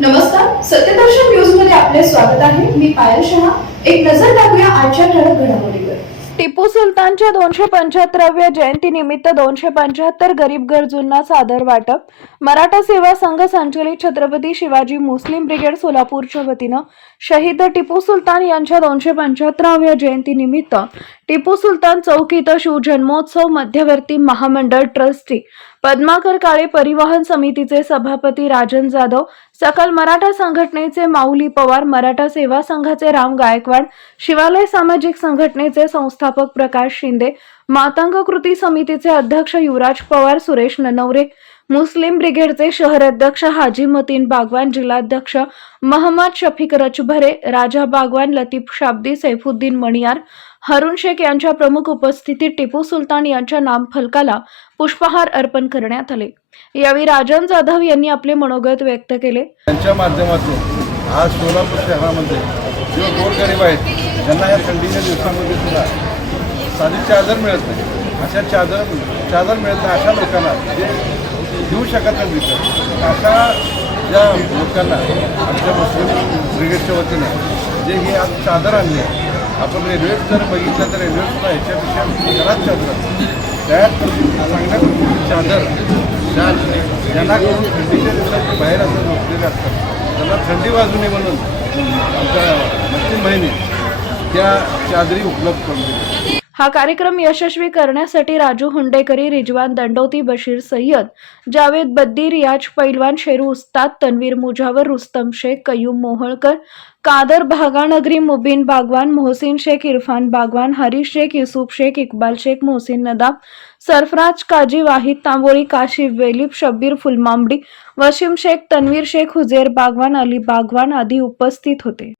नमस्कार सत्यदर्शन न्यूजमध्ये आपले स्वागत आहे. मी पायल शहा. एक नजर टाकूया आजच्या ठळक घडामोडीवर. टिपू सुलतानच्या दोनशे पंच्याहत्तराव्या जयंती निमित्त दोनशे पंच्याहत्तर गरीब गरजूंना सादर वाटप. मराठा सेवा संघ संचलित छत्रपती शिवाजी मुस्लिम ब्रिगेड सोलापूरच्या वतीनं शहीद टिपू सुलतान यांच्या दोनशे पंच्याहत्तराव्या जयंती निमित्त टिपू सुलतान चौक इथं शिवजन्मोत्सव मध्यवर्ती महामंडळ ट्रस्टी पद्माकर काळे परिवहन समितीचे सभापती राजन जाधव सकल मराठा संघटनेचे माऊली पवार मराठा सेवा संघाचे राम गायकवाड शिवालय सामाजिक संघटनेचे संस्थापक प्रकाश शिंदे मातंग कृती समितीचे अध्यक्ष युवराज पवार सुरेश ननवरे मुस्लिम ब्रिगेडचे शहर अध्यक्ष हाजी मतीन बागवान जिल्हाध्यक्ष महम्मद शफिक रचभरे राजा बागवान लतीफ शाब्दी सैफुद्दीन मणियार हरुण शेख यांच्या प्रमुख उपस्थितीत टिपू सुलतान यांच्या नामफलकाला पुष्पहार अर्पण करण्यात आले. यावेळी राजन जाधव यांनी आपले मनोगत व्यक्त केले. त्यांच्या माध्यमातून आज सोलापूर शहरामध्ये जे गोरगरीब आहेत ज्यांना या थंडीच्या दिवसामध्ये सुद्धा साधी चादर मिळत नाही. अशा चादर चादर मिळत नाही अशा लोकांना जे घेऊ शकत नाही विकत अशा ज्या लोकांना आमच्या मुस्लिम ब्रिगेडच्या वतीने जे हे आज चादर आणली आहे आपण रेल्वेत जर बघितलं तर रेल्वे सुद्धा ह्याच्यापेक्षा घरात चादर असते. त्यात चांगल्या चादर ज्या ज्यांना करून थंडीच्या दिवसात बाहेर असं झोपलेले असतात त्यांना थंडी वाजू नये म्हणून आमच्या मुस्लिम बहिणी त्या चादरी उपलब्ध करून दिल्या हा कार्यक्रम यशस्वी करण्यासाठी राजू हुंडेकरी रिजवान दंडोती बशीर सय्यद जावेद बद्दी रियाज पैलवान शेरू उस्ताद तन्वीर मुजावर रुस्तम शेख कयूम मोहळकर कादर भागानगरी मुबीन बागवान मोहसिन शेख इरफान बागवान हरीश शेख युसुफ शेख इकबाल शेख मोहसिन नदाब सरफराज काजी वाहिद तांबोळी काशिफ वेलिप शब्बीर फुलमांबडी वशीम शेख तन्वीर शेख हुजेर बागवान अली बागवान आदी उपस्थित होते.